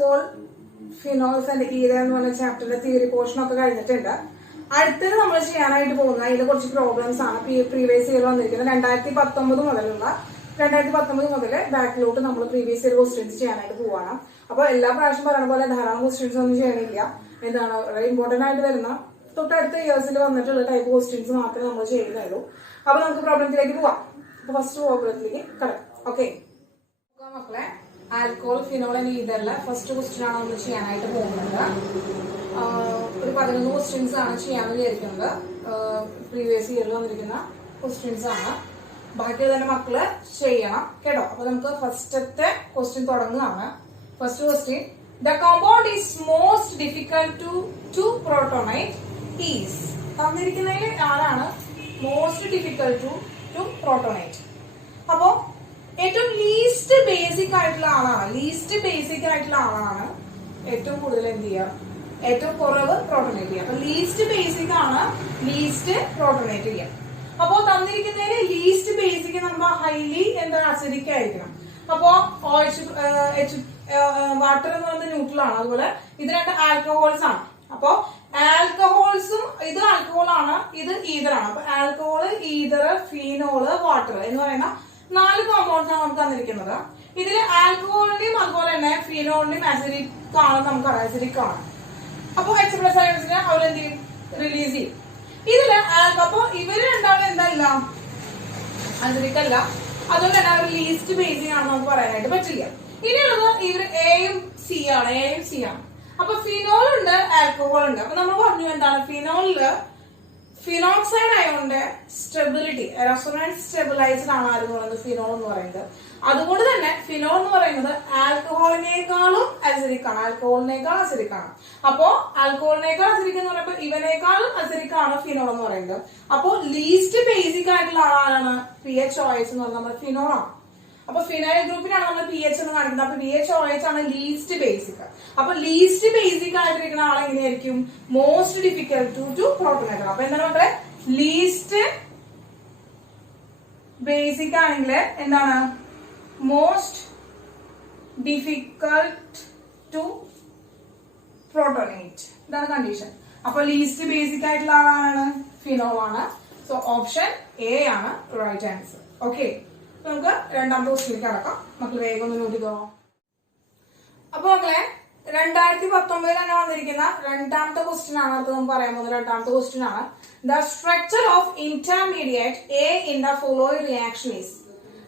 Alcohol phenols and ether എന്ന് പറഞ്ഞ ചാപ്റ്ററിന്റെ theory portion ഒക്കെ കഴിഞ്ഞിട്ടുണ്ട്. അടുത്തത് നമ്മൾ ചെയ്യാനായിട്ട് പോകുന്നത് അതിൽ കുറച്ച് പ്രോബ്ലംസ് ആണ് പ്രീവിയസ് ഇയർ വന്നിരിക്കുന്നത്. 2019 മുതൽ ബാക്കിലോട്ട് നമ്മൾ പ്രീവിയസ് ഇയർ ക്വസ്റ്റ്യൻസ് ചെയ്യാനായിട്ട് പോവാണ്. അപ്പോൾ എല്ലാ പ്രാവശ്യം പറയുന്ന പോലെ ധാരാളം ക്വസ്റ്റ്യൻസ് ഒന്നും ചെയ്യണില്ല. എന്താണ് വളരെ ഇമ്പോർട്ടന്റ് ആയിട്ട് വരുന്ന തൊട്ടടുത്ത ഇയേഴ്സിൽ വന്നിട്ടുള്ള ടൈപ്പ് ക്വസ്റ്റ്യൻസ് മാത്രമേ നമ്മൾ ചെയ്യുന്നുള്ളൂ. അപ്പൊ നമുക്ക് പ്രോബ്ലത്തിലേക്ക് പോവാം. അപ്പൊ ഫസ്റ്റ് പ്രോബ്ലത്തിലേക്ക് കടക്കാം. ഓക്കെ മക്കളെ, ആൽക്കഹോൾ ഫിനോൾ ആൻഡ് ഈതറിലെ ഫസ്റ്റ് ക്വസ്റ്റ്യൻ ആണ് നമ്മൾ ചെയ്യാനായിട്ട് പോകുന്നത്. ഒരു 11 ക്വസ്റ്റ്യൻസ് ആണ് ചെയ്യാന്ന് വിചാരിക്കുന്നത്. പ്രീവിയസ് ഇയറിൽ വന്നിരിക്കുന്ന ക്വസ്റ്റ്യൻസ് ആണ്. ബാക്കി തന്നെ മക്കള് ചെയ്യണം കേട്ടോ. അപ്പൊ നമുക്ക് ഫസ്റ്റത്തെ ക്വസ്റ്റ്യൻ തുടങ്ങുകയാണ്. First question, the compound is most difficult to protonate is. തന്നിരിക്കുന്നതിൽ ആരാണ് മോസ്റ്റ് ഡിഫിക്കൽട്ട് ടു പ്രോട്ടോണേറ്റ്? അപ്പോ ഏറ്റവും ലീസ്റ്റ് ബേസിക് ആയിട്ടുള്ള ആളാണ് ഏറ്റവും കൂടുതൽ എന്ത് ചെയ്യുക, ഏറ്റവും കുറവ് പ്രോട്ടോണേറ്റ് ചെയ്യുക. അപ്പൊ ലീസ്റ്റ് ബേസിക് ആണ് ലീസ്റ്റ് പ്രോട്ടോണേറ്റ് ചെയ്യുക. അപ്പോ തന്നിരിക്കുന്നതിന് ലീസ്റ്റ് ബേസിക് നമ്മൾ ഹൈലി എന്താണ് അസിഡിക് ആയിരിക്കണം. അപ്പോ വാട്ടർ എന്ന് പറയുന്നത് ന്യൂട്രൽ ആണ്. അതുപോലെ ഇത് രണ്ട് ആൽക്കഹോൾസ് ആണ്. അപ്പോ ആൽക്കഹോൾസും ഇത് ആൽക്കഹോൾ ആണ്, ഇത് ഈതർ ആണ്. അപ്പൊ ആൽക്കഹോൾ, ഈതർ, ഫീനോള്, വാട്ടർ എന്ന് പറയുന്ന 4 കോമ്പൗണ്ട്സ് ആണ് നമുക്ക് തന്നിരിക്കുന്നത്. ഇതിൽ ആൽക്കഹോളിന്റെയും അതുപോലെ തന്നെ ഫീനോളിന്റെയും അസിഡിക് ആണ്, നമുക്കറിയാം അസിഡിക് ആണ്. അപ്പൊ H+ അയൺസിനെ അവരെന്ത് ചെയ്യും, റിലീസ് ചെയ്യും. ഇതില് അപ്പൊ ഇവര് രണ്ടാളും എന്തല്ല, അസിഡിക് അല്ല. അതുകൊണ്ട് തന്നെ അവർ ലീസ്റ്റ് ബേസിക് ആണെന്ന് നമുക്ക് പറയാനായിട്ട് പറ്റില്ല. ഇനിയുള്ളത് ഇവർ എയും സി ആണ്. അപ്പൊ ഫിനോൾ ഉണ്ട്, ആൽക്കഹോൾ ഉണ്ട്. അപ്പൊ നമ്മൾ പറഞ്ഞു എന്താണ്, ഫിനോളില് ഫിനോക്സൈഡ് ആയതുകൊണ്ട് സ്റ്റെബിലിറ്റി, റെസൊണൻസ് സ്റ്റെബിലൈസ്ഡ് ആണ് ആരെന്ന് പറയുന്നത് ഫിനോൾ എന്ന് പറയുന്നത്. അതുകൊണ്ട് തന്നെ ഫിനോൾ എന്ന് പറയുന്നത് ആൽക്കഹോളിനേക്കാളും അസിഡിക് ആണ്, അപ്പോ ആൽക്കഹോളിനേക്കാൾ അസിഡിക് എന്ന് പറയുമ്പോൾ ഇവനേക്കാളും അസിഡിക് ആണ് ഫിനോൾ എന്ന് പറയുന്നത്. അപ്പോ ലീസ്റ്റ് ബേസിക് ആയിട്ടുള്ള ആളാണ് PHOH എന്ന് പറയുന്നത് നമ്മുടെ ഫിനോൾ ആണ്. അപ്പൊ ഫിനൈൽ ഗ്രൂപ്പിനാണ് നമ്മൾ PH എന്ന് കാണിക്കുന്നത്. അപ്പൊ PHOH ആണ് ലീസ്റ്റ് ബേസിക്. അപ്പൊ ലീസ്റ്റ് ബേസിക് ആയിട്ടിരിക്കുന്ന ആൾ എങ്ങനെയായിരിക്കും, മോസ്റ്റ് ഡിഫിക്കൽട്ട് ടു പ്രോട്ടോണേറ്റ്. അപ്പൊ എന്താണ് മക്കളെ, ലീസ്റ്റ് ബേസിക് ആണെങ്കിൽ എന്താണ്, മോസ്റ്റ് ഡിഫിക്കൽട്ട് ടു പ്രോട്ടോണേറ്റ്. ഇതാണ് കണ്ടീഷൻ. അപ്പൊ ലീസ്റ്റ് ബേസിക് ആയിട്ടുള്ള ആളാണ് ഫിനോൾ ആണ്. സോ ഓപ്ഷൻ എ ആണ് റൈറ്റ് ആൻസർ. ഓക്കെ, നമുക്ക് രണ്ടാമത്തെ ക്വസ്റ്റ്യനിലേക്ക് കടക്കാം. മക്കൾ വേഗം ഒന്ന് നോക്കിക്കോ. അപ്പൊ മക്കളെ 2019 തന്നെ വന്നിരിക്കുന്ന രണ്ടാമത്തെ ക്വസ്റ്റ്യൻ ആണ് നമുക്ക് നമുക്ക് പറയാൻ പോകുന്നത്. രണ്ടാമത്തെ ക്വസ്റ്റ്യൻ ആണ്, the structure of intermediate A in the following reaction is.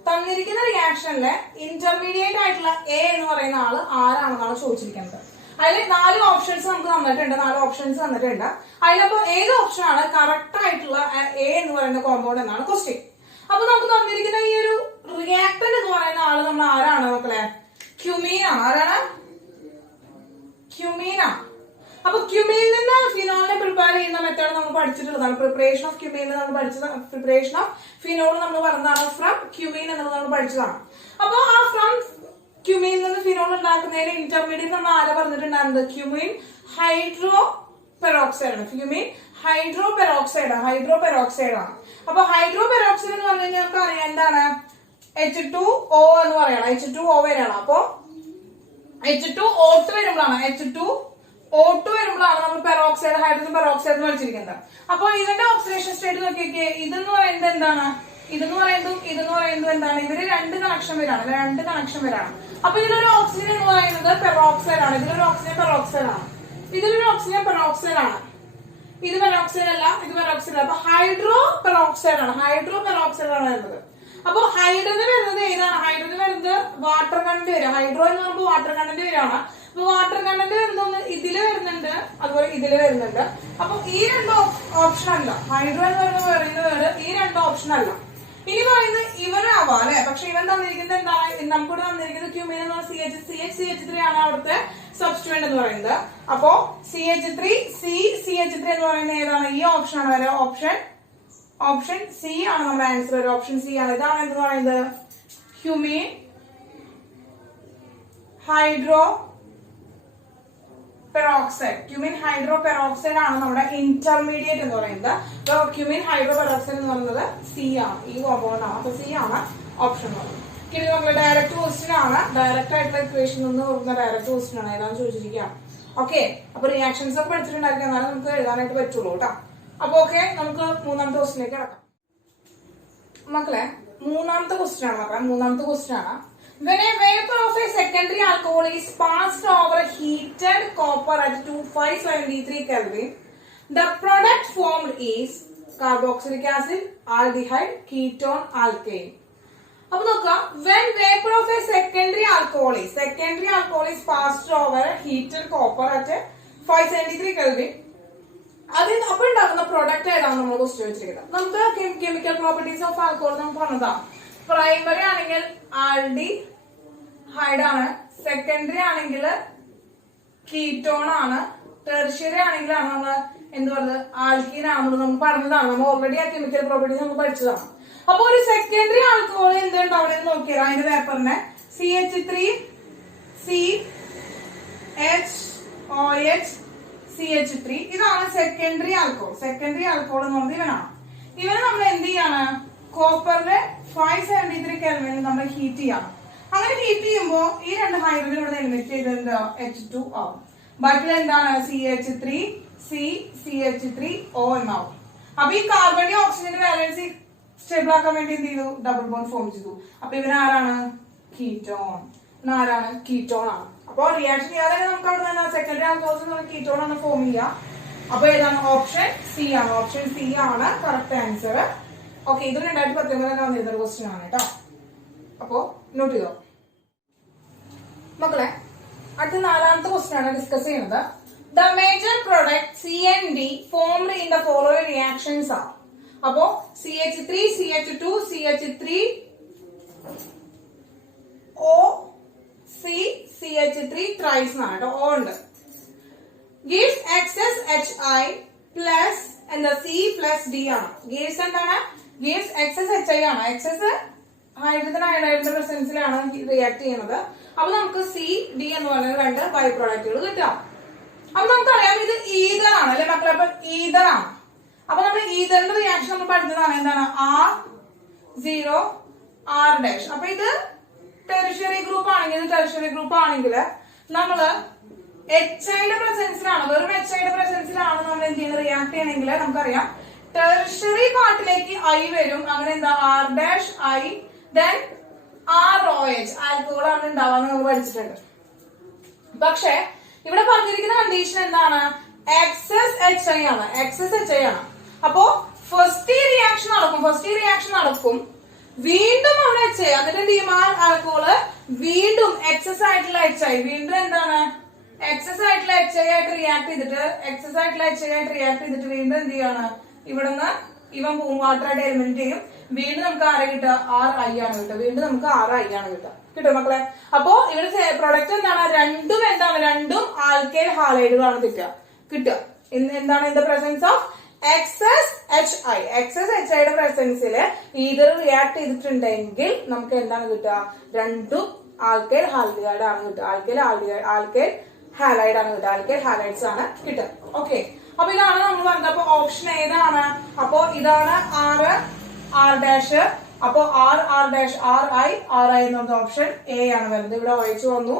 തന്നിരിക്കുന്ന റിയാക്ഷനിലെ ഇന്റർമീഡിയറ്റ് ആയിട്ടുള്ള എ എന്ന് പറയുന്ന ആള് ആരാണെന്നാണ് ചോദിച്ചിരിക്കുന്നത്. അതിൽ 4 ഓപ്ഷൻസ് നമുക്ക് തന്നിട്ടുണ്ട്. അതിലപ്പോ ഏത് ഓപ്ഷൻ ആണ് കറക്റ്റ് ആയിട്ടുള്ള എ എന്ന് പറയുന്ന കോമ്പൗണ്ട് എന്നാണ് ക്വസ്റ്റ്യൻ. അപ്പൊ നമുക്ക് തന്നിരിക്കുന്ന ഈ ഒരു റിയാക്ടന്റ് എന്ന് പറയുന്ന ആള് നമ്മൾ ആരാണ് മക്കളെ, ക്യുമീൻ ആണ്. ആരാണ്, ക്യുമീൻ ആണ്. അപ്പൊ ക്യുമീനിൽ നിന്ന് ഫിനോളിനെ പ്രിപ്പയർ ചെയ്യുന്ന മെത്തേഡ് നമ്മൾ പഠിച്ചിട്ടുള്ളതാണ്. പ്രിപ്പറേഷൻ ഓഫ് ക്യുമീനിൽ നമ്മൾ പഠിച്ചത്, പ്രിപ്പറേഷൻ ഓഫ് ഫിനോൾ നമ്മൾ പറഞ്ഞതാണ് ഫ്രം ക്യുമീൻ എന്നുള്ളത് നമ്മൾ പഠിച്ചതാണ്. അപ്പൊ ആ ഫ്രം ക്യുമീനിൽ നിന്ന് ഫിനോൾ ഉണ്ടാക്കുന്നതിന് ഇന്റർമീഡിയറ്റ് നമ്മൾ ആരെ പറഞ്ഞിട്ടുണ്ടായിരുന്നത്, ക്യുമീൻ ഹൈഡ്രോ പെറോക്സൈഡ് ആണ്. ക്യുമീൻ ഹൈഡ്രോ പെറോക്സൈഡ് ആണ്. അപ്പൊ ഹൈഡ്രോ പെറോക്സൈഡ് എന്ന് പറഞ്ഞു കഴിഞ്ഞാൽ നമുക്ക് അറിയാം എന്താണ്, H2O എന്ന് പറയണം. H2O വരെയാണ്. അപ്പൊ H2O2 വരുമ്പോഴാണ് നമ്മൾ പെറോക്സൈഡ്, ഹൈഡ്രജൻ പെറോക്സൈഡ് എന്ന് വിളിച്ചിരിക്കുന്നത്. അപ്പൊ ഇതിന്റെ ഓക്സിഡേഷൻ സ്റ്റേറ്റ് നോക്കിയൊക്കെ, ഇതെന്ന് പറയുന്നത് എന്താണ്, ഇതെന്ന് പറയുന്നത് എന്താണ്, ഇവര് 2 കണക്ഷൻ വരാണ്. അപ്പൊ ഇതിലൊരു ഓക്സിജൻ എന്ന് പറയുന്നത് പെറോക്സൈഡ് ആണ്, ഇതിലൊരു ഓക്സിജൻ പെറോക്സൈഡ് ആണ്. ഇത് പെറോക്സൈഡ് അല്ല, ഇത് പെറോക്സൈഡ്. അപ്പൊ ഹൈഡ്രോ പെറോക്സൈഡ് ആണ് വരുന്നത്. അപ്പൊ ഹൈഡ്രജൻ വരുന്നത് ഏതാണ്, ഹൈഡ്രജൻ വരുന്നത് വാട്ടർ കണ്ടന്റ് വരും. ഹൈഡ്രോ എന്ന് പറയുമ്പോൾ വാട്ടർ കണ്ടന്റ് വരാണ്. അപ്പൊ വാട്ടർ കണ്ടന്റ് വരുന്നത് ഇതില് വരുന്നുണ്ട്, അതുപോലെ ഇതില് വരുന്നുണ്ട്. അപ്പൊ ഈ 2 ഓപ്ഷൻ അല്ല, ഹൈഡ്രോ എന്ന് പറയുന്നത് ഈ 2 ഓപ്ഷൻ അല്ല. ഇനി പറയുന്നത് ഇവനാവാം അല്ലെ, പക്ഷെ ഇവൻ തന്നിരിക്കുന്നത് എന്താണ്, നമുക്കിവിടെ തന്നിരിക്കുന്നത് ക്യൂമീൻ എന്ന് പറഞ്ഞാൽ CH3 ആണ് അവിടുത്തെ സബ്സ്റ്റിറ്റ്യൂവന്റ് എന്ന് പറയുന്നത്. അപ്പോ CH3 എന്ന് പറയുന്നത് ഏതാണ്, ഈ ഓപ്ഷൻ ആണ് വരെ. ഓപ്ഷൻ സി ആണ് നമ്മുടെ ആൻസർ. ഓപ്ഷൻ സി ആണ്. ഇതാണ് എന്ന് പറയുന്നത് ക്യൂമീൻ ഹൈഡ്രോ പെറോക്സൈഡ് ആണ് നമ്മുടെ ഇന്റർമീഡിയറ്റ് എന്ന് പറയുന്നത്. ക്യൂമീൻ ഹൈഡ്രോ പെറോക്സൈഡ് എന്ന് പറയുന്നത് സി ആണ്, ഈ കോമ്പൗണ്ട് ആണ്. അപ്പൊ സി ആണ് ഓപ്ഷൻ. മക്കളെ ഡയറക്റ്റ് ക്വസ്റ്റ്യൻ ആണ്. ഡയറക്റ്റ് ആയിട്ടുള്ള ഇക്വേഷൻ നിന്ന് വരുന്ന ഡയറക്റ്റ് ക്വസ്റ്റ്യൻ ആണ്. ഏതാണെന്ന് ചോദിച്ചിരിക്കുക. ഓക്കെ, അപ്പൊ റിയാക്ഷൻസ് ഒക്കെ പഠിച്ചിട്ടുണ്ടായിരിക്കും, എന്നാലും നമുക്ക് എഴുതാനായിട്ട് പറ്റുള്ളൂ കേട്ടോ. അപ്പൊ ഓക്കെ, നമുക്ക് മൂന്നാമത്തെ ക്വസ്റ്റ്യനിലേക്ക് കിടക്കാം. മക്കളെ മൂന്നാമത്തെ ക്വസ്റ്റ്യൻ ആണ് മക്കളെ. മൂന്നാമത്തെ ക്വസ്റ്റ്യൻ ആണ്. When a vapor of a secondary alcohol is passed over a heated copper at 2573 Kelvin, the product formed is carboxylic acid, aldehyde, ketone, alkane. അപ്പൊ നോക്കാം, when vapor of a secondary alcohol is passed over a heated copper at 573 Kelvin, അതിൽ അപ്പൊ ഉണ്ടാക്കുന്ന product ഏതാണ് നമ്മൾ question വെച്ചിരിക്കുന്നത്. നമുക്ക് chemical properties of alcohol നമുക്ക് പറഞ്ഞതാണ്. പ്രൈമറി ആണെങ്കിൽ ആൽഡിഹൈഡ് ആണ്, സെക്കൻഡറി ആണെങ്കിൽ കീറ്റോൺ ആണ്, ടെർഷ്യറി ആണെങ്കിലാണ് നമ്മൾ എന്ത് പറഞ്ഞത് ആൽക്കീൻ ആണെന്ന് നമ്മൾ പറഞ്ഞതാണ്. നമ്മൾ ഓൾറെഡി ആ കെമിക്കൽ പ്രോപ്പർട്ടീസ് നമ്മൾ പഠിച്ചതാണ്. അപ്പൊ ഒരു സെക്കൻഡറി ആൽക്കഹോൾ എന്തുണ്ടാവും എന്ന് നോക്കിയാൽ അതിന്റെ പേപ്പറിനെ CH3CHOH CH3 ഇതാണ് സെക്കൻഡറി ആൽക്കഹോൾ. സെക്കൻഡറി ആൽക്കഹോൾ എന്ന് പറഞ്ഞത് ഇവനാണ്. ഇവന് നമ്മൾ എന്ത് ചെയ്യാണ്, കോപ്പറിന്റെ 573 കെൽവിനിൽ നമ്മൾ ഹീറ്റ് ചെയ്യണം. അങ്ങനെ ഹീറ്റ് ചെയ്യുമ്പോൾ ഈ രണ്ട് ഹൈഡ്രജൻ ഇവിടെ എലിമിനേറ്റ് ചെയ്ത് H2 ആവും. ബാക്കിയുള്ള എന്താണ് CH3CH3O എന്നാവും. അപ്പൊ ഈ കാർബണിന്റെ ഓക്സിജന്റെ ബാലൻസ് സ്റ്റേബിൾ ആക്കാൻ വേണ്ടി എന്ത് ചെയ്തു, ഡബിൾ ബോണ്ട് ഫോം ചെയ്തു. അപ്പൊ ഇവനാരാണ്, കീറ്റോൺ. ഇവനാരാണ്, കീറ്റോൺ ആണ്. അപ്പൊ റിയാക്ഷൻ ചെയ്യാതെ നമുക്ക് അവിടെ നിന്ന് സെക്കൻഡറി ആൽക്കഹോൾസ് കീറ്റോൺ ആണ് ഫോം ചെയ്യുക. അപ്പൊ ഏതാണ്, ഓപ്ഷൻ സി ആണ്. ഓപ്ഷൻ സി ആണ് കറക്റ്റ് ആൻസർ. ഓക്കെ, ഇത് 2019 വന്നിരുന്ന ക്വസ്റ്റ്യൻ ആണ് കേട്ടോ. അപ്പോ നോട്ട് ചെയ്തോ മക്കളെ. അടുത്ത നാലാമത്തെ ക്വസ്റ്റ്യൻ ആണ് ഡിസ്കസ് ചെയ്യുന്നത്. The major product CND formed in the following reactions ആണ്. അപ്പോ CH3 CH2 CH3O CH3 tries ആണ് കേട്ടോ. O ഉണ്ട്. gives excess HI plus എന്താ C plus D ആണ്. gives എന്താണ്, gives excess HI ആണ്. excess ഹൈഡ്രജൻ അയഡൈഡിന്റെ പ്രസൻസിലാണ് റിയാക്ട് ചെയ്യുന്നത്. അപ്പൊ നമുക്ക് C, D എന്ന് പറയുന്ന രണ്ട് ബൈ പ്രോഡക്റ്റുകൾ കിട്ടാം. അപ്പൊ നമുക്കറിയാം ഇത് ഈതർ ആണ് അല്ലെ മക്കളെ. അപ്പൊ ഈതർ ആണ്. അപ്പൊ നമ്മൾ ഈതറിന്റെ റിയാക്ഷൻ നമ്മൾ പഠിച്ചതാണ്. എന്താണ്, R0R'. അപ്പൊ ഇത് ടെറിഷ്യറി ഗ്രൂപ്പ് ആണെങ്കിൽ നമ്മള് HIയുടെ പ്രസൻസിലാണ്, വെറും HIയുടെ പ്രസൻസിലാണ് നമ്മൾ എന്ത് ചെയ്യുന്നത്, റിയാക്ട് ചെയ്യണമെങ്കിൽ നമുക്കറിയാം ടെറിഷ്യറി പാർട്ടിലേക്ക് I വരും. അങ്ങനെ എന്താ R', then ROH ആൽക്കഹോൾ ആണ് ഉണ്ടാവാന്ന് നമ്മൾ പഠിച്ചിട്ടുണ്ട്. പക്ഷെ ഇവിടെ പറഞ്ഞിരിക്കുന്ന കണ്ടീഷൻ എന്താണ്, എക്സസ് HI ആണ്. അപ്പോ ഫസ്റ്റ് റിയാക്ഷൻ നടക്കും, വീണ്ടും അവിടെ HI, എന്നിട്ട് എന്ത് ചെയ്യും, ആൽക്കഹോള് വീണ്ടും എക്സസ് ആയിട്ടുള്ള HI വീണ്ടും എന്താണ്, എക്സസ് ആയിട്ടുള്ള HI ആയിട്ട് റിയാക്ട് ചെയ്തിട്ട് വീണ്ടും എന്ത് ചെയ്യാണ്, ഇവിടുന്ന് ഇവൻ പോകും, വാട്ടർ ആയിട്ട് എലിമിനേറ്റ് ചെയ്യും. വീണ്ടും നമുക്ക് ആരെ കിട്ടുക, RI ആണ് കിട്ടുക. കിട്ടും മക്കളെ. അപ്പോ ഇവിടെ പ്രൊഡക്റ്റ് എന്താണ്, രണ്ടും ആൽക്കൈൽ ഹാലൈഡുകളാണ് കിട്ടുക. എന്താണ്, in the presence of excess HIയുടെ പ്രസൻസിൽ ഈതർ റിയാക്ട് ചെയ്തിട്ടുണ്ടെങ്കിൽ നമുക്ക് എന്താണ് കിട്ടുക, രണ്ടും ആൽക്കൈൽ ഹാലൈഡ് ആണ് കിട്ടുക. ആൽക്കൈൽ ഹാലൈഡ്സ് ആണ് കിട്ടുക. ഓക്കെ, അപ്പൊ ഇതാണ് നമ്മൾ പറഞ്ഞത്. അപ്പൊ ഓപ്ഷൻ ഏതാണ്, അപ്പൊ ഇതാണ് R'. അപ്പൊ RI എന്നത് ഓപ്ഷൻ എ ആണ് വരുന്നത്. ഇവിടെ OH വന്നു,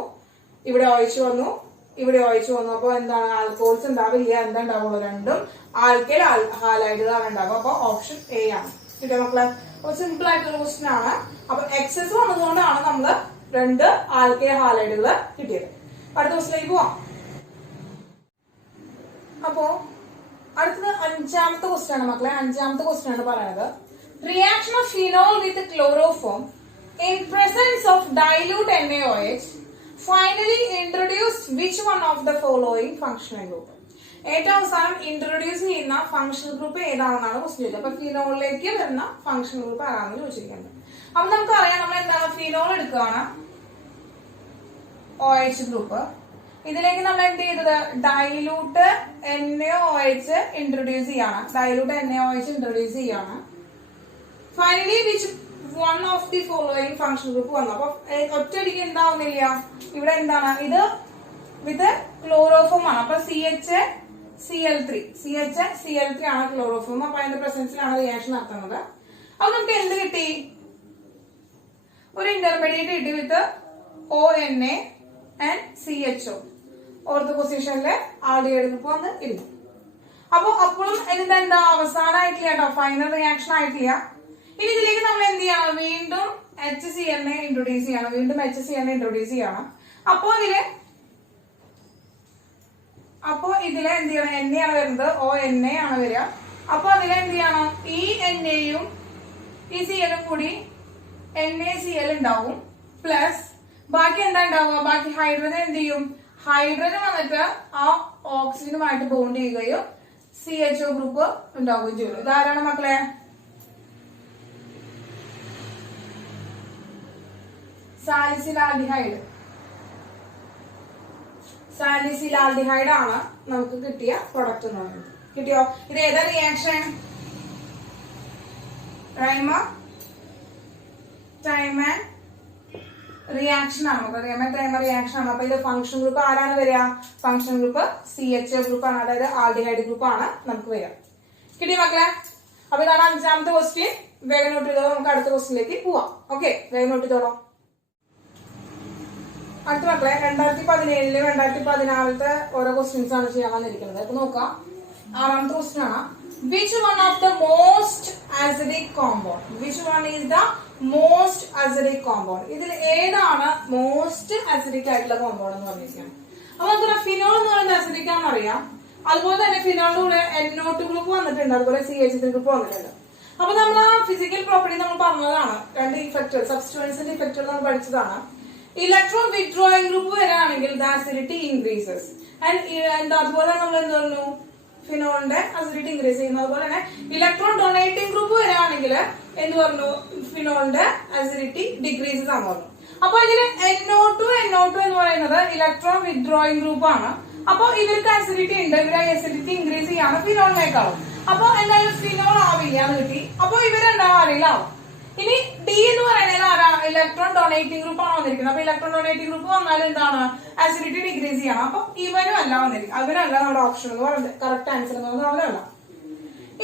ഇവിടെ OH വന്നു. അപ്പൊ എന്താണ്, ആൽക്കഹോൾസ് ഉണ്ടാവില്ല. എന്താ ഉണ്ടാവുള്ളൂ, രണ്ടും ആൽക്കൈൽ ഹാലൈഡുകളാണ് ഉണ്ടാവുക. അപ്പൊ ഓപ്ഷൻ എ ആണ്. കിട്ടിയ മക്കളെ. അപ്പൊ സിമ്പിൾ ആയിട്ടുള്ള ക്വസ്റ്റ്യൻ ആണ്. അപ്പൊ എക്സസ് വന്നതുകൊണ്ടാണ് നമ്മള് രണ്ട് ആൽക്കൈൽ ഹാലൈഡുകൾ കിട്ടിയത്. അടുത്ത ക്വസ്റ്റ്യനിലേക്ക് പോവാം. അപ്പോ അടുത്തത് അഞ്ചാമത്തെ ക്വസ്റ്റ്യൻ ആണ് മക്കളെ. അഞ്ചാമത്തെ ക്വസ്റ്റ്യൻ ആണ് പറയുന്നത്, reaction of phenol with chloroform in presence of dilute NaOH finally introduced which one of the following functional group. ഏറ്റവും അവസാനം ഇൻട്രൊഡ്യൂസ് ചെയ്യുന്ന ഫംഗ്ഷണൽ ഗ്രൂപ്പ് ഏതാണെന്നാണ് ക്വസ്റ്റ്യൻ ചോദിച്ചത്. അപ്പൊ ഫിനോളിലേക്ക് വരുന്ന ഫംഗ്ഷണൽ ഗ്രൂപ്പ് ആരാണെന്ന് ചോദിച്ചിരിക്കുന്നത്. അപ്പൊ നമുക്കറിയാം, നമ്മൾ എന്താണ്, ഫിനോൾ എടുക്കുകയാണ്, OH ഗ്രൂപ്പ്. ഇതിലേക്ക് നമ്മൾ എന്ത് ചെയ്തത്, ഡൈലൂട്ട് NaOH ഇൻട്രൊഡ്യൂസ് ചെയ്യാണ്. Finally which one of the following function group വന്നു. അപ്പൊ ഒറ്റയടിക്ക് എന്താവുന്നില്ല, ഇവിടെ എന്താണ്, ഇത് വിത്ത് ക്ലോറോഫോം ആണ്. അപ്പൊ CH3 ആണ് ക്ലോറോഫോം. അപ്പൊ അതിന്റെ പ്രസൻസിലാണ് റിയാക്ഷൻ നടത്തുന്നത്. അപ്പൊ നമുക്ക് എന്ത് കിട്ടി, ഒരു ഇന്റർമീഡിയറ്റ് ഇട്ട് വിത്ത് ONA ആൻഡ് CHO ഓർത്ത് പൊസിഷനില് ആൽഡിഹൈഡ് ഗ്രൂപ്പ് വന്ന് ഇരുന്നു. അപ്പൊ അപ്പോഴും ഇതിന്റെ എന്താ അവസാനമായിട്ടില്ല കേട്ടോ, ഫൈനൽ റിയാക്ഷൻ ആയിട്ടില്ല. ഇനി ഇതിലേക്ക് നമ്മൾ എന്ത് ചെയ്യണം, വീണ്ടും HCl ഇൻട്രൊഡ്യൂസ് ചെയ്യണം, വീണ്ടും HCl ഇൻട്രൊഡ്യൂസ് ചെയ്യണം. അപ്പോ ഇതില് എന്ത് ചെയ്യണം, NA ആണ് വരുന്നത്, ONA ആണ് വരിക. അപ്പൊ അതിൽ എന്ത് ചെയ്യണം, ഈ NA യും ഈ CL കൂടി NaCl ഉണ്ടാവും, പ്ലസ് ബാക്കി എന്താ ഉണ്ടാവുക, ബാക്കി ഹൈഡ്രജൻ എന്ത് ചെയ്യും, ഹൈഡ്രജൻ വന്നിട്ട് ആ ഓക്സിജനുമായിട്ട് ബോണ്ട് ചെയ്യുകയും CHO ഗ്രൂപ്പ് ഉണ്ടാവുകയും ചെയ്യും. ഇതാരാണ് മക്കളെ, സാലിസിലാൽഡിഹൈഡ്. സാലിസിലാൽഡിഹൈഡ് ആണ് നമുക്ക് കിട്ടിയ പ്രൊഡക്റ്റ് എന്ന് പറയുന്നത്. കിട്ടിയോ? ഇത് ഏതാ റിയാക്ഷൻ, ടൈമൻ റിയാക്ഷൻ ആണ്. ടൈമർ റിയാക്ഷൻ ആണ്. അപ്പൊ ഇത് ഫംഗ്ഷൻ ഗ്രൂപ്പ് ആരാണ് വരിക, ഫംഗ്ഷൻ ഗ്രൂപ്പ് CHO ഗ്രൂപ്പ് ആണ്, അതായത് ആൽഡിഹൈഡ് ഗ്രൂപ്പ് ആണ് നമുക്ക് വരിക. കിട്ടിയ മക്കളെ? അപ്പൊ ഇതാണ് 5ാമത്തെ ക്വസ്റ്റ്യൻ. വേഗം നോട്ട് ചെയ്തോളൂ, നമുക്ക് അടുത്ത ക്വസ്റ്റ്യനിലേക്ക് പോവാം. ഓക്കെ, വേഗം നോട്ട് ചെയ്തോളൂ. അടുത്ത മക്കളെ 2017 2016 ഓരോ ക്വസ്റ്റ്യൻസ് ആണ് ചെയ്യാൻ വന്നിരിക്കുന്നത്. അപ്പൊ നോക്കാം. 6ാമത്തെ ക്വസ്റ്റ്യൻ ആണ്, which one of the most acidic compound, which one is the most acidic compound, ഇതിൽ ഏതാണ് മോസ്റ്റ് അസിഡിക് ആയിട്ടുള്ള കോമ്പൗണ്ട് എന്ന് പറഞ്ഞിരിക്കുന്നത്. അപ്പൊ നമുക്ക് ഫിനോൾ എന്ന് പറയുന്നത് അസിഡിക് ആണെന്ന് അറിയാം. അതുപോലെ തന്നെ ഫിനോളിന്റെ കൂടെ NO2 ഗ്രൂപ്പ് വന്നിട്ടുണ്ട്, അതുപോലെ CH3 ഗ്രൂപ്പ് വന്നിട്ടുണ്ട്. അപ്പൊ നമ്മൾ ആ ഫിസിക്കൽ പ്രോപ്പർട്ടി നമ്മൾ പറഞ്ഞതാണ്, രണ്ട് ഇഫക്റ്റുകൾ, സബ്സ്റ്റിറ്റ്യൂവൻസിന്റെ ഇഫക്റ്റുകൾ നമ്മൾ പഠിച്ചതാണ്. ഇലക്ട്രോൺ വിത്ഡ്രോയിങ് ഗ്രൂപ്പ് വരികയാണെങ്കിൽ ദ അസിഡിറ്റി ഇൻക്രീസസ് ആൻഡ് അതുപോലെ നമ്മൾ എന്ത് പറഞ്ഞു, ഫിനോളിന്റെ അസിഡിറ്റി ഇൻക്രീസ് ചെയ്യുന്നു. അതുപോലെ തന്നെ ഇലക്ട്രോൺ ഡൊണേറ്റിംഗ് ഗ്രൂപ്പ് വരികയാണെങ്കിൽ എന്ത് പറഞ്ഞു, ഫിനോളിന്റെ അസിഡിറ്റി ഡിക്രീസസ് ആണ് പറഞ്ഞു. അപ്പൊ ഇതിന് NO2 എന്ന് പറയുന്നത് ഇലക്ട്രോൺ വിത്ഡ്രോയിങ് ഗ്രൂപ്പ് ആണ്. അപ്പൊ ഇവർക്ക് അസിഡിറ്റി ഉണ്ട്, ഇവരെ അസിഡിറ്റി ഇൻക്രീസ് ചെയ്യാണ് ഫിനോളിനേക്കാളും. അപ്പൊ എന്തായാലും ഫിനോൾ ആവില്ല എന്ന് കിട്ടി. അപ്പൊ ഇവരെന്താവും, അറിയില്ലാവും. ഇനി ഡി എന്ന് പറയുന്നത് ആരാ, ഇലക്ട്രോൺ ഡൊണേറ്റിംഗ് ഗ്രൂപ്പ് ആണ് വന്നിരിക്കുന്നത്. അപ്പൊ ഇലക്ട്രോൺ ഡൊണേറ്റിംഗ് ഗ്രൂപ്പ് വന്നാൽ എന്താണ്, അസിഡിറ്റി ഡിക്രീസ് ചെയ്യണം. അപ്പൊ ഇവനും അല്ല വന്നിരിക്കും, അവനല്ല നമ്മുടെ ഓപ്ഷൻ എന്ന് പറയുന്നത്, കറക്റ്റ് ആൻസർ എന്ന് പറയുന്നത് അവനല്ല.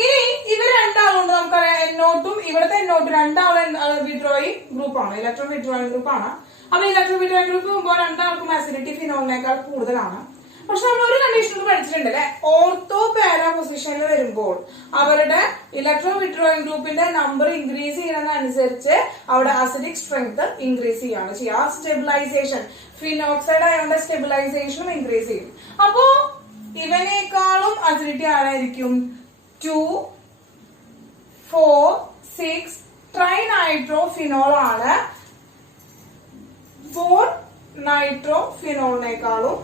ഇനി ഇവർ രണ്ടാളുകൊണ്ട് നമുക്കറിയാം, NO2 ഇവിടുത്തെ NO2 രണ്ടാളും വിത്ഡ്രോയിങ് ഗ്രൂപ്പ് ആണ്, ഇലക്ട്രോൺ വിത്ഡ്രോയിങ് ഗ്രൂപ്പ് ആണ്. അപ്പൊ ഇലക്ട്രോൺ വിത്ഡ്രോയിങ് ഗ്രൂപ്പ് പോകുമ്പോൾ രണ്ടാൾക്കും അസിഡിറ്റി ഫിനോളിനേക്കാൾ കൂടുതലാണ്. പക്ഷെ നമ്മൾ ഒരു കണ്ടീഷൻ പഠിച്ചിട്ടുണ്ട് അല്ലെ, ഓർത്തോ പാര പൊസിഷനിൽ വരുമ്പോൾ അവരുടെ ഇലക്ട്രോൺ വിത്ഡ്രോയിങ് ഗ്രൂപ്പിന്റെ നമ്പർ ഇൻക്രീസ് ചെയ്യുന്നതനുസരിച്ച് അവിടെ അസിഡിക് സ്ട്രെങ്ത് ഇൻക്രീസ് ചെയ്യാണ് ചെയ്യുക. സ്റ്റെബിലൈസേഷൻ, ഫിനോക്സൈഡ് ആയതുകൊണ്ട് സ്റ്റെബിലൈസേഷനും ഇൻക്രീസ് ചെയ്യും. അപ്പോ ഇവനേക്കാളും അസിഡിറ്റി ആരായിരിക്കും, 2, 4, 6 ട്രൈനൈട്രോഫിനോൾ ആണ് 4 നൈട്രോഫിനോളിനേക്കാളും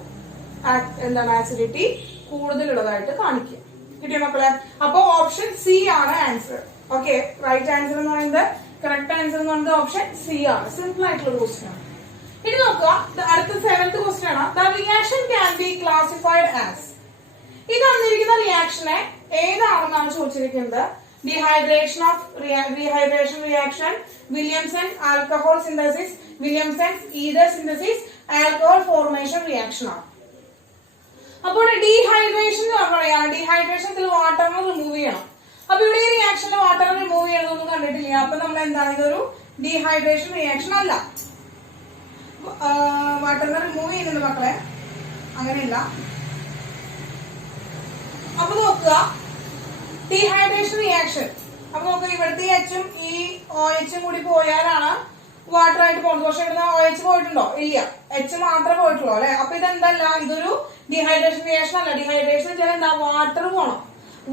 എന്താണ് അസിഡിറ്റി കൂടുതലുള്ളതായിട്ട് കാണിക്കുക. കിട്ടിയ മക്കളെ? അപ്പൊ ഓപ്ഷൻ സി ആണ് ആൻസർ. ഓക്കെ, റൈറ്റ് ആൻസർ എന്ന് പറയുന്നത്, കറക്റ്റ് ആൻസർ എന്ന് പറയുന്നത് ഓപ്ഷൻ സി ആണ്. സിമ്പിൾ ആയിട്ടുള്ള ക്വസ്റ്റ്യൻ ആണ്. ഇനി നോക്കുക, അടുത്ത 7th ക്വസ്റ്റ്യൻ ആണ്, the reaction can be classified as. ഇത് തന്നിരിക്കുന്ന റിയാക്ഷനെ ഏതാണെന്നാണ് ചോദിച്ചിരിക്കുന്നത്. Dehydration reaction, Williamson alcohol synthesis, Williamson ether synthesis, alcohol formation reaction ആണ്. അപ്പോൾ ഡീഹൈഡ്രേഷൻ എന്ന് പറഞ്ഞാൽ ഡീഹൈഡ്രേഷനിൽ വാട്ടറിനെ റിമൂവ് ചെയ്യണം. അപ്പൊ ഇവിടെ ഈ റിയാക്ഷനിൽ വാട്ടർ റിമൂവ് ചെയ്യണമെന്നൊന്നും കണ്ടിട്ടില്ല. അപ്പൊ നമ്മൾ എന്താണ്, ഇതൊരു ഡീഹൈഡ്രേഷൻ റിയാക്ഷൻ അല്ല. വാട്ടറിനെ റിമൂവ് ചെയ്യുന്നുണ്ട് മക്കളെ, അങ്ങനെയില്ല. അപ്പൊ നോക്കുക, ഡീഹൈഡ്രേഷൻ റിയാക്ഷൻ. അപ്പൊ നോക്കുക, ഇവിടുത്തെ H-ഉം ഈ OH കൂടി പോയാലാണ് വാട്ടർ ആയിട്ട് പോകുന്നത്. പക്ഷെ ഇവിടുന്ന് OH പോയിട്ടുണ്ടോ, ഇല്ല, H മാത്രമേ പോയിട്ടുള്ളൂ അല്ലെ. അപ്പൊ ഇതെന്തല്ല, ഇതൊരു ഡീഹൈഡ്രേഷൻ റിയാക്ഷൻ അല്ല. ഡീഹൈഡ്രേഷൻ വെച്ചാൽ എന്താ, വാട്ടർ പോകണം.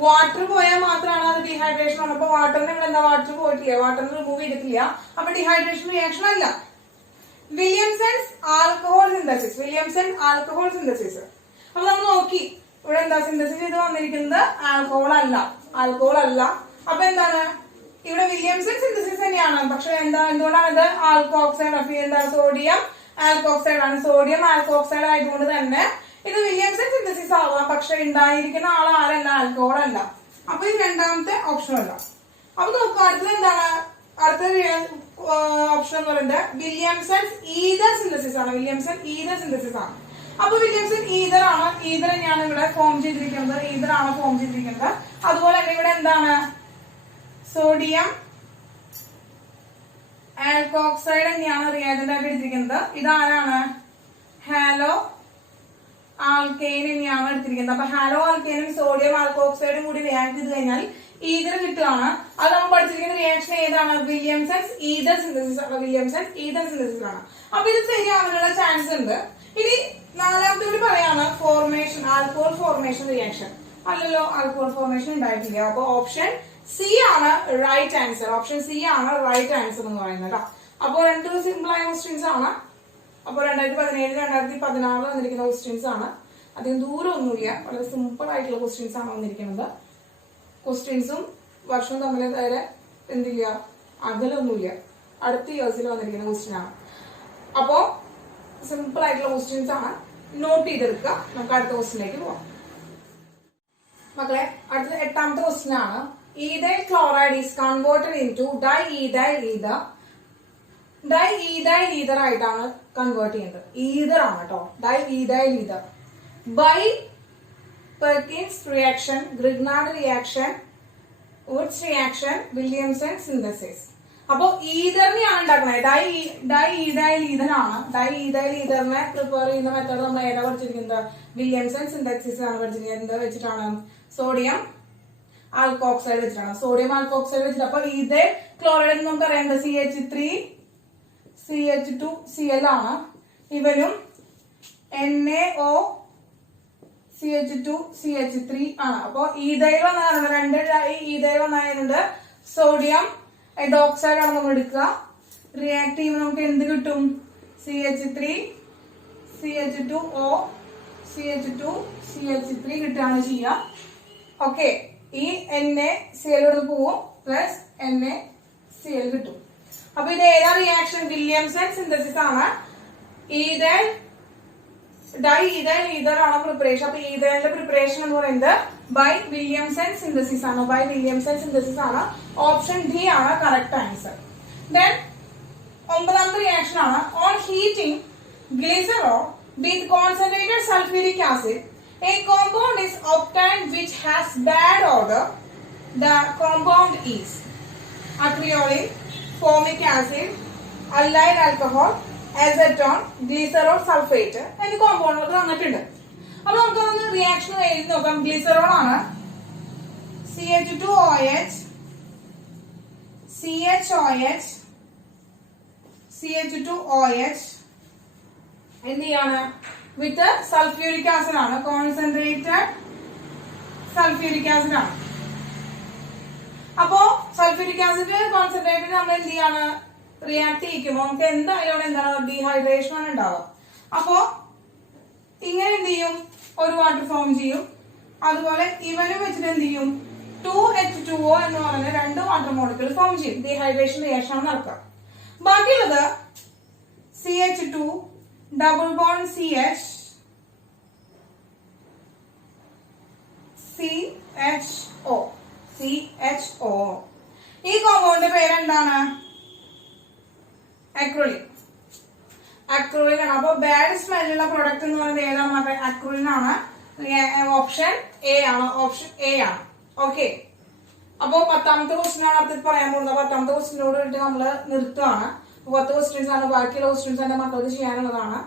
വാട്ടർ പോയാൽ മാത്രമാണ് അത് ഡീഹൈഡ്രേഷൻ ആണ്. അപ്പൊ വാട്ടറിന് ഇവിടെ എന്താ, വാട്ടർ പോയിട്ടില്ല, വാട്ടറിന് റിമൂവ് ചെയ്തിട്ടില്ല. അപ്പൊ ഡീഹൈഡ്രേഷൻ റിയാക്ഷൻ അല്ല. Williamson's alcohol synthesis, Williamson alcohol synthesis. അപ്പൊ നമ്മൾ നോക്കി, ഇവിടെ എന്താ സിന്തസിസ് ചെയ്ത് വന്നിരിക്കുന്നത്, ആൽക്കഹോൾ അല്ല, ആൽക്കഹോൾ അല്ല. അപ്പൊ എന്താണ്, ഇവിടെ വില്യംസൺ സിന്തസിസ് തന്നെയാണ്. പക്ഷെ എന്തുകൊണ്ടാണ് ഇത് ആൽക്കോക്സൈഡ്, എന്താ, സോഡിയം ആൽക്കോക്സൈഡ് ആണ്. സോഡിയം ആൽക്കോക്സൈഡ് ആയതുകൊണ്ട് തന്നെ ഇത് വില്യംസൺ സിന്തസിസ് ആവാം. പക്ഷെ ഉണ്ടായിരിക്കുന്ന ആൾ ആരല്ല, ആൽക്കഹോൾ അല്ല. അപ്പൊ ഇത് രണ്ടാമത്തെ ഓപ്ഷൻ അല്ല. അപ്പൊ നോക്കുക, അടുത്തത് എന്താണ്, അടുത്ത ഓപ്ഷൻ എന്ന് പറയുന്നത് വില്യംസൺ ഈഥർ സിന്തസിസ് ആണ്. വില്യംസൺ ഈഥർ സിന്തസിസ് ആണ്. അപ്പൊ വില്യംസൺ ഈഥർ ആണ്, ഈഥർ തന്നെയാണ് ഇവിടെ ഫോം ചെയ്തിരിക്കുന്നത്, ഈഥർ ആണ് ഫോം ചെയ്തിരിക്കുന്നത്. അതുപോലെ തന്നെ ഇവിടെ എന്താണ്, സോഡിയം ആൽക്കോക്സൈഡ് തന്നെയാണ് റിയാജന്റ് ആയിട്ട് എടുത്തിരിക്കുന്നത്. ഇതാരാണ്? ഹാലോ ആൽക്കെയിൻ തന്നെയാണ് എടുത്തിരിക്കുന്നത്. അപ്പൊ ഹാലോ ആൽക്കെയിനും സോഡിയം ആൽക്കോക്സൈഡും കൂടി റിയാക്ട് ചെയ്ത് കഴിഞ്ഞാൽ ഈതർ കിട്ടുകയാണ്. അത് നമ്മൾ പഠിച്ചിരിക്കുന്ന റിയാക്ഷൻ ഏതാണ്? വില്യംസൺസ് ഈതർ സിന്തസിസ് ആണ്. വില്യംസൺസ് ഈതർ സിന്തസിസ് ആണ്. അപ്പൊ ഇത് ശരിയാവാനുള്ള ചാൻസ് ഉണ്ട്. ഇനി നാലാമത്തെ കൂടി പറയാണ് ഫോർമേഷൻ, ആൽക്കഹോൾ ഫോർമേഷൻ റിയാക്ഷൻ. അല്ലല്ലോ, ആൽക്കഹോൾ ഫോർമേഷൻ ഉണ്ടായിട്ടില്ല. അപ്പൊ ഓപ്ഷൻ സി ആണ് റൈറ്റ് ആൻസർ. ഓപ്ഷൻ സി ആണ് റൈറ്റ് ആൻസർ എന്ന് പറയുന്നത്. അപ്പൊ രണ്ട് സിമ്പിൾ ആയ ക്വസ്റ്റ്യൻസ് ആണ്. അപ്പൊ 2017 2016 വന്നിരിക്കുന്ന ക്വസ്റ്റ്യൻസ് ആണ്. അധികം ദൂരം ഒന്നുമില്ല, വളരെ സിമ്പിൾ ആയിട്ടുള്ള ക്വസ്റ്റ്യൻസ് ആണ് വന്നിരിക്കുന്നത്. ക്വസ്റ്റ്യൻസും വർഷവും തമ്മിൽ നേരെ എന്തില്ല, അകലൊന്നുമില്ല. അടുത്ത ഇയേഴ്സിൽ വന്നിരിക്കുന്ന ക്വസ്റ്റ്യൻ ആണ്. അപ്പോ സിമ്പിൾ ആയിട്ടുള്ള ക്വസ്റ്റ്യൻസ് ആണ്, നോട്ട് ചെയ്തെടുക്കുക. നമുക്ക് അടുത്ത ക്വസ്റ്റ്യനിലേക്ക് പോവാം. മക്കളെ, അടുത്ത 8ാമത്തെ ക്വസ്റ്റ്യൻ ആണ്. Ethyl chloride is converted into diethyl ether. Diethyl ether ആയിട്ടാണ് കൺവേർട്ട് ചെയ്യുന്നത്. ഈഥർ ആണ് കേട്ടോ, diethyl ether. By Perkins reaction, Grignard reaction, Woods reaction, Williamson synthesis. അപ്പൊ ഈഥറിനെയാണ് ഉണ്ടാക്കുന്നത്. ഡൈഈഥൈൽ ഈഥർ ആണ്. ഡൈഈഥൈൽ ഈഥറിനെ പ്രിപ്പയർ ചെയ്യുന്ന മെത്തേഡ് നമ്മൾ ഏതാ പഠിച്ചിരിക്കുന്നത്? വില്യംസൺ സിന്തസിസ് ആണ് പഠിച്ചിരിക്കുന്നത്. എന്താ വെച്ചിട്ടാണ്? സോഡിയം ആൽക്കോക്സൈഡ് വെച്ചിട്ടാണ്. സോഡിയം ആൽക്കോക്സൈഡ് വെച്ചിട്ട്. അപ്പൊ ഈഥൈൽ ക്ലോറൈഡ് നമുക്ക് അറിയേണ്ടത് CH3 CH2 Cl ആണ്. ഇവനും NaO CH2 CH3 ആണ്. അപ്പൊ ഈഥൈൽ വന്നാണ്, രണ്ട് ഈഥൈൽ വന്നതിനുണ്ട്. സോഡിയം ഹൈഡ്രോക്സൈഡ് ആണ് നമ്മൾ എടുക്കുക. റിയാക്ട് ചെയ്യുമ്പോൾ നമുക്ക് എന്ത് കിട്ടും? CH3 CH2O CH2 CH3 കിട്ടുകയാണ് ചെയ്യുക. ഓക്കെ, ഈ NaCl ഇവിടെ പോവും, പ്ലസ് NaCl കിട്ടും. അപ്പൊ ഇത് ഏതാ റിയാക്ഷൻ? വില്യംസൺ സിന്തസിസ് ആണ്. ഈഥൈൽ ഡൈഈഥൈൽ ഈഥർ ആണ് പ്രിപ്പറേഷൻ. അപ്പൊ ഈഥൈലിന്റെ പ്രിപ്പറേഷൻ എന്ന് പറയുന്നത് ബൈ വില്യംസൺ സിന്തസിസ് ആണ്. ബൈ വില്യംസൺ സിന്തസിസ് ആണ്. ഓപ്ഷൻ ഡി ആണ് കറക്റ്റ് ആൻസർ. ദെൻ 9ാമത്തെ റിയാക്ഷൻ ആണ്. On heating glycerol with concentrated sulphuric acid a compound is obtained which has bad odor. The compound is acetylene, formic acid, allyl alcohol, acetone, glycerol sulfate എന്നീ കോമ്പൗണ്ടുകൾ തന്നിട്ടുണ്ട്. അപ്പൊ നമുക്കൊന്ന് reaction എഴുതി നോക്കാം. Glycerol ആണ്. CH2OH CHOH CH2OH എന്ത് ചെയ്യാണ്? വിത്ത് sulphuric acid ആണ്. കോൺസെൻട്രേറ്റഡ് സൾഫ്യൂരിക് ആസിഡ് ആണ്. അപ്പോ സൾഫ്യൂരിക് ആസിഡ് കോൺസെൻട്രേറ്റഡ് നമ്മൾ എന്ത് ചെയ്യാണ്? റിയാക്ട് ചെയ്യിക്കുമ്പോൾ നമുക്ക് എന്തായാലും അവിടെ എന്താണ്? ഡീഹൈഡ്രേഷൻ ആണ് ഉണ്ടാവുക. അപ്പോ ഇങ്ങനെ എന്ത് ചെയ്യും? ഒരു വാട്ടർ ഫോം ചെയ്യും. അതുപോലെ ഇവനും വെച്ചിട്ട് എന്ത് ചെയ്യും? 2H2O എന്ന് പറയുന്ന 2 വാട്ടർ മോളിക്യൂൾ ഫോം ചെയ്യും. ഡീഹൈഡ്രേഷൻ റിയാക്ഷൻ ആണ് നടക്കുക. ബാക്കിയുള്ളത് CH2 double bond CH CHO. ഈ കോമ്പൗണ്ട് പേരെന്താണ്? അക്രിലിൻ. അക്രിലിൻ ആണ്. അപ്പൊ ബാഡ് സ്മെല്ലുള്ള പ്രൊഡക്റ്റ് എന്ന് പറയുന്നത് ഏതാണ്? അക്രിലിൻ ആണ്. ഓപ്ഷൻ എ ആണ്. ഓപ്ഷൻ എ ആണ്. ഓക്കെ, അപ്പൊ 10ാമത്തെ ക്വസ്റ്റ്യൻ ആണ് അടുത്ത് പറയാൻ പോകുന്നത്. 10ാമത്തെ ക്വസ്റ്റ്യനോട് വേണ്ടി നമ്മൾ നിർത്തുകയാണ്. 10 ക്വസ്റ്റ്യൻസ് ആണ്. ബാക്കിയുള്ള ക്വസ്റ്റ്യൻസ് എന്റെ മക്കൾക്ക് ചെയ്യാനുള്ളതാണ്.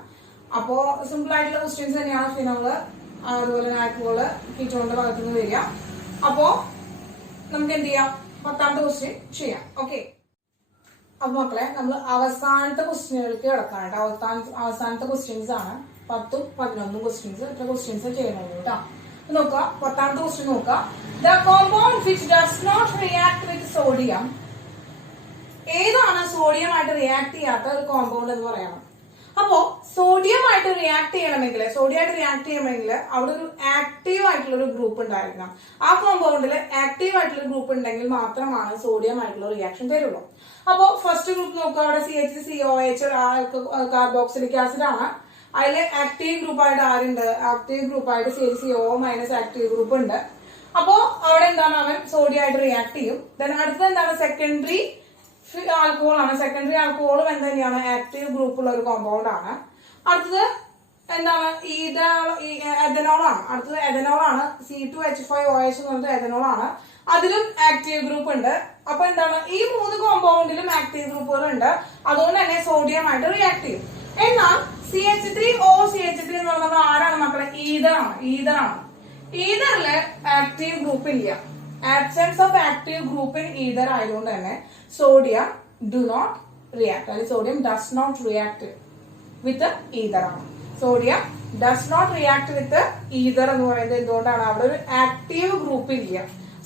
അപ്പോ സിമ്പിൾ ആയിട്ടുള്ള ക്വസ്റ്റ്യൻസ് തന്നെയാണ് ഫിനോള്, അതുപോലെ ആൽക്കഹോള്, കീറ്റോണിന്റെ ഭാഗത്ത് നിന്ന് വരിക. അപ്പോ നമുക്ക് എന്ത് ചെയ്യാം? 10ാമത്തെ ക്വസ്റ്റ്യൻ ചെയ്യാം. ഓക്കെ, അപ്പൊ മക്കളെ നമ്മൾ അവസാനത്തെ ക്വസ്റ്റ്യനുകൾക്ക് കിടക്കാണ് കേട്ടോ. അവസാനത്തെ ക്വസ്റ്റ്യൻസ് ആണ്. 10ഉം 11ഉം ക്വസ്റ്റ്യൻസ്. എത്ര ക്വസ്റ്റ്യൻസ് ചെയ്യണുള്ളൂ കേട്ടോ. നോക്കുക, 10ാമത്തെ ക്വസ്റ്റ്യൻ നോക്കുക. The compound which does not react with sodium. ഏതാണ് സോഡിയമായിട്ട് റിയാക്ട് ചെയ്യാത്ത ഒരു കോമ്പൗണ്ട് എന്ന് പറയണം. അപ്പോ സോഡിയമായിട്ട് റിയാക്ട് ചെയ്യണമെങ്കിൽ അവിടെ ഒരു ആക്റ്റീവ് ആയിട്ടുള്ള ഒരു ഗ്രൂപ്പ് ഉണ്ടായിരിക്കണം. ആ കോമ്പൗണ്ടിൽ ആക്റ്റീവ് ആയിട്ടുള്ള ഗ്രൂപ്പ് ഉണ്ടെങ്കിൽ മാത്രമാണ് സോഡിയം ആയിട്ടുള്ള റിയാക്ഷൻ തരുള്ളൂ. അപ്പോ ഫസ്റ്റ് ഗ്രൂപ്പ് നോക്കുക. അവിടെ CH3COH കാർബോക്സിലിക് ആസിഡ് ആണ്. അതിൽ ആക്റ്റീവ് ഗ്രൂപ്പ് ആയിട്ട് ആരുണ്ട്? ആക്റ്റീവ് ഗ്രൂപ്പ് ആയിട്ട് CH3O മൈനസ് ആക്റ്റീവ് ഗ്രൂപ്പ് ഉണ്ട്. അപ്പോ അവിടെ എന്താണ്? അവൻ സോഡിയം ആയിട്ട് റിയാക്ട് ചെയ്യും. ദെൻ അടുത്തത് എന്താണ്? സെക്കൻഡറി ആൽക്കഹോൾ ആണ്. സെക്കൻഡറി ആൽക്കഹോളും എന്ത് തന്നെയാണ്? ആക്റ്റീവ് ഗ്രൂപ്പുള്ള ഒരു കോമ്പൗണ്ട് ആണ്. അടുത്തത് എന്താണ്? എഥനോൾ ആണ്. അടുത്തത് എഥനോൾ ആണ്. C2H5OH എന്ന് പറഞ്ഞത് എഥനോൾ ആണ്. അതിലും ആക്റ്റീവ് ഗ്രൂപ്പ് ഉണ്ട്. അപ്പൊ എന്താണ്, ഈ 3 കോമ്പൗണ്ടിലും ആക്റ്റീവ് ഗ്രൂപ്പുകൾ ഉണ്ട്, അതുകൊണ്ട് തന്നെ സോഡിയം ആയിട്ട് റിയാക്ട് ചെയ്യും. എന്നാൽ CH3OCH3 എന്ന് പറയുന്നത് ആരാണ് മക്കളെ? ഈതറാണ്. ഈതറില് ആക്റ്റീവ് ഗ്രൂപ്പ് ഇല്ല. Absence of active group in ether ആയതുകൊണ്ട് തന്നെ സോഡിയം ഡു നോട്ട് റിയാക്ട്, അല്ലെങ്കിൽ sodium does not react with ether ആണ്. Sodium does not react with ether എന്ന് പറയുന്നത് എന്തുകൊണ്ടാണ്? അവിടെ ഒരു ആക്റ്റീവ് ഗ്രൂപ്പ് ഇല്ല.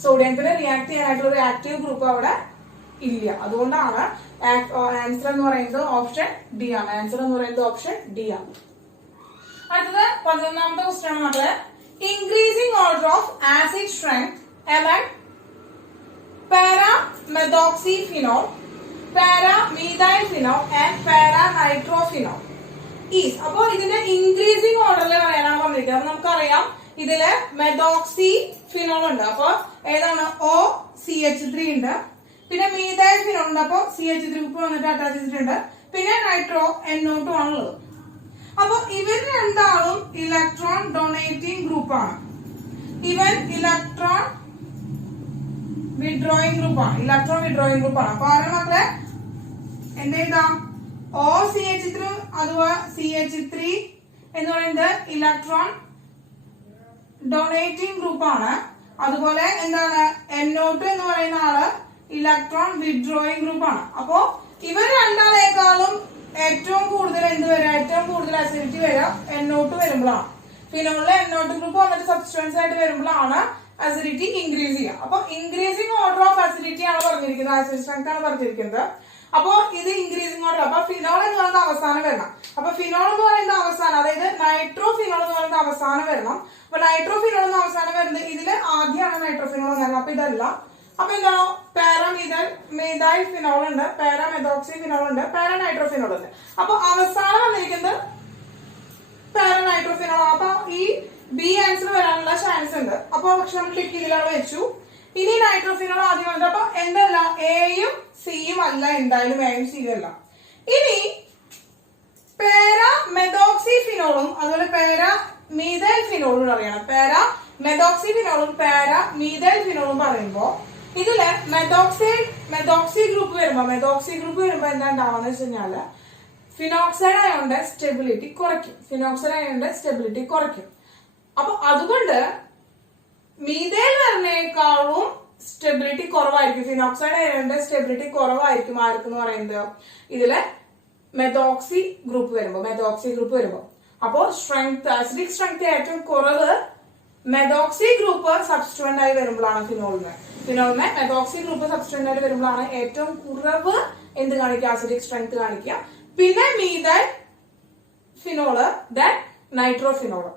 സോഡിയത്തിന് റിയാക്ട് ചെയ്യാനായിട്ടുള്ള ഒരു ആക്റ്റീവ് ഗ്രൂപ്പ് അവിടെ ഇല്ല. അതുകൊണ്ടാണ് ആൻസർ എന്ന് പറയുന്നത് ഓപ്ഷൻ ഡി ആണ്. ആൻസർ എന്ന് പറയുന്നത് ഓപ്ഷൻ ഡി ആണ്. അടുത്തത് 11ാമത്തെ ക്വസ്റ്റ്യൻ ആണ് മക്കളെ. Increasing order of acid strength among para-methoxyphenol, para-methylphenol and para-nitrophenol is. അപ്പോൾ ഇതിന്റെ ഇൻക്രീസിംഗ് ഓർഡറിൽ പറയാനാണ് പറഞ്ഞിരിക്കുന്നത്. നമുക്കറിയാം ഇതില് മെതോക്സി ഫിനോൾ ഉണ്ട്, അപ്പൊ ഏതാണ്? OCH3 ഉണ്ട്. പിന്നെ മീഥൈൽ ഫിനോൾ ഉണ്ട്, അപ്പൊ CH3 ഗ്രൂപ്പ് വന്നിട്ട് അറ്റാച്ച് ചെയ്തിട്ടുണ്ട്. പിന്നെ നൈട്രോ NO2 ആണുള്ളത്. അപ്പൊ ഇവർ രണ്ടാളും ഇലക്ട്രോൺ ഡൊണേറ്റിംഗ് ഗ്രൂപ്പാണ്. ഇവൻ ഇലക്ട്രോൺ വിഡ്രോയിങ് ഗ്രൂപ്പാണ്. അപ്പൊ ആരാണ് മക്കളെ? എന്ത് എഴുതാം? OCH3 അഥവാ CH3 എന്ന് പറയുന്നത് ഇലക്ട്രോൺ ഡൊണേറ്റിംഗ് ഗ്രൂപ്പാണ്. അതുപോലെ എന്താണ്? NO2 എന്ന് പറയുന്ന ആള് ഇലക്ട്രോൺ വിഡ്രോയിങ് ഗ്രൂപ്പാണ്. അപ്പോ ഇവർ രണ്ടാളേക്കാളും ഏറ്റവും കൂടുതൽ എന്ത് വരിക? ഏറ്റവും കൂടുതൽ അസിഡിറ്റി വരിക NO2 വരുമ്പോഴാണ്. ഫിനോളിലെ NO2 ഗ്രൂപ്പ് വന്നിട്ട് സബ്സ്റ്റുവൻസ് ആയിട്ട് വരുമ്പോഴാണ് അസിഡിറ്റി ഇൻക്രീസ് ചെയ്യുക. അപ്പൊ ഇൻക്രീസിംഗ് ഓർഡർ ഓഫ് അസിഡിറ്റി ആണ് പറഞ്ഞിരിക്കുന്നത്, ആസിഡ് സ്ട്രെങ്ത് ആണ് പറഞ്ഞിരിക്കുന്നത്. അപ്പൊ ഇത് ഇൻക്രീസിംഗ് ഓർഡർ. അപ്പൊ ഫിനോൾ എന്ന് പറയുന്നത് അവസാനം വരണം. അപ്പൊ ഫിനോൾ എന്ന് പറയുന്നത് അവസാനം, അതായത് നൈട്രോഫിനോൾ എന്ന് പറയുന്നത് അവസാനം വരണം. അപ്പൊ നൈട്രോഫിനോൾ എന്ന് അവസാനം വരുന്നത് ഇതില് ആദ്യമാണ് നൈട്രോഫിനോൾ വരുന്നത്. അപ്പൊ ഇതല്ല. അപ്പൊ എന്താണോ? പാരാമീഥൈൽ ഫിനോൾ ഉണ്ട്, പാരാമെതോക്സി ഫിനോൾ ഉണ്ട്, പാരാനൈട്രോഫിനോൾ ഉണ്ട്. അപ്പൊ അവസാനം വന്നിരിക്കുന്നത് പാരാനൈട്രോഫിനോൾ. അപ്പൊ ഈ ബി ആൻസർ വരാനുള്ള ചാൻസ് ഉണ്ട്. അപ്പൊ പക്ഷെ നമ്മൾ ടിക്ക് ഇതിലാണ് വെച്ചു. ഇനി നൈട്രോഫിനോൾ ആദ്യം വന്നത്. അപ്പൊ എന്തല്ല? എയും സിയും അല്ല, എന്തായാലും എയും സിയും അല്ല. ഇനി പാരാമെതോക്സി ഫിനോളും അതുപോലെ പാരാമീഥൈൽ ഫിനോളും അറിയണം. പാരാമെതോക്സി ഫിനോളും പാരാമീഥൈൽ പറയുമ്പോ ഇതില് മെതോക്സി ഗ്രൂപ്പ് വരുമ്പോ എന്താ ഉണ്ടാവുക വെച്ച് കഴിഞ്ഞാല് ഫിനോക്സൈഡ് അയോണിന്റെ സ്റ്റെബിലിറ്റി കുറയ്ക്കും. അപ്പൊ അതുകൊണ്ട് മീഥൈൽ വരുന്നേക്കാളും സ്റ്റെബിലിറ്റി കുറവായിരിക്കും. ഫിനോക്സൈഡ് അയോണിന്റെ സ്റ്റെബിലിറ്റി കുറവായിരിക്കും. ആർക്കെന്ന് പറയുന്നത്? ഇതില് മെതോക്സി ഗ്രൂപ്പ് വരുമ്പോ. അപ്പോ ആസിഡിക് സ്ട്രെങ്ത് ഏറ്റവും കുറവ് മെതോക്സി ഗ്രൂപ്പ് സബ്സ്റ്റുവന്റ് ആയി വരുമ്പോഴാണ്. ഫിനോളിനെ മെതോക്സി ഗ്രൂപ്പ് സബ്സ്റ്റുവന്റ് ആയി വരുമ്പോഴാണ് ഏറ്റവും കുറവ് എന്ത് കാണിക്കുക? ആസിഡിക് സ്ട്രെങ്ത് കാണിക്കുക. പിന്നെ മീഥൈൽ ഫിനോള്, ദെൻ നൈട്രോഫിനോള്.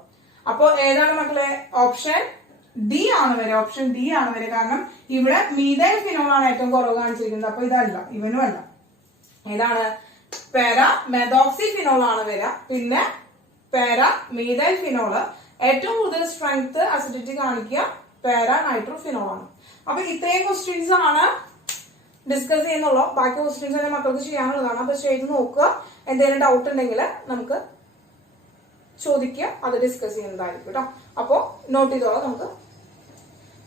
അപ്പോ ഏതാണ് മക്കളെ? ഓപ്ഷൻ ഡി ആണ് വരിക. കാരണം ഇവിടെ മീഥൈൽ ഫിനോൾ ആണ് ഏറ്റവും കുറവ് കാണിച്ചിരിക്കുന്നത്. അപ്പൊ ഇതല്ല, ഇവനും അല്ല. ഏതാണ്? പാരാമെതോക്സി ഫിനോൾ ആണ് വരിക. പിന്നെ പാരാമീഥൈൽ ഫിനോള്. ഏറ്റവും കൂടുതൽ സ്ട്രെങ്ത് അസിഡിറ്റി കാണിക്കുക പാരാനൈട്രോഫിനോൾ ആണ്. അപ്പൊ ഇത്രയും ക്വസ്റ്റ്യൻസ് ആണ് ഡിസ്കസ് ചെയ്യുന്നുള്ളൂ. ബാക്കി ക്വസ്റ്റ്യൻസ് തന്നെ മക്കൾക്ക് ചെയ്യാനുള്ളതാണ്. അപ്പൊ ചെയ്ത് നോക്കുക. എന്തെങ്കിലും ഡൗട്ട് ഉണ്ടെങ്കിൽ നമുക്ക് ചോദിക്കുക, അത് ഡിസ്കസ് ചെയ്യുന്നതായിരിക്കും കേട്ടോ. അപ്പോ നോട്ട് ചെയ്തോളാം. നമുക്ക്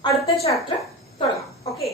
അടുത്ത ചാപ്റ്റർ തുടങ്ങാം. ഓക്കെ.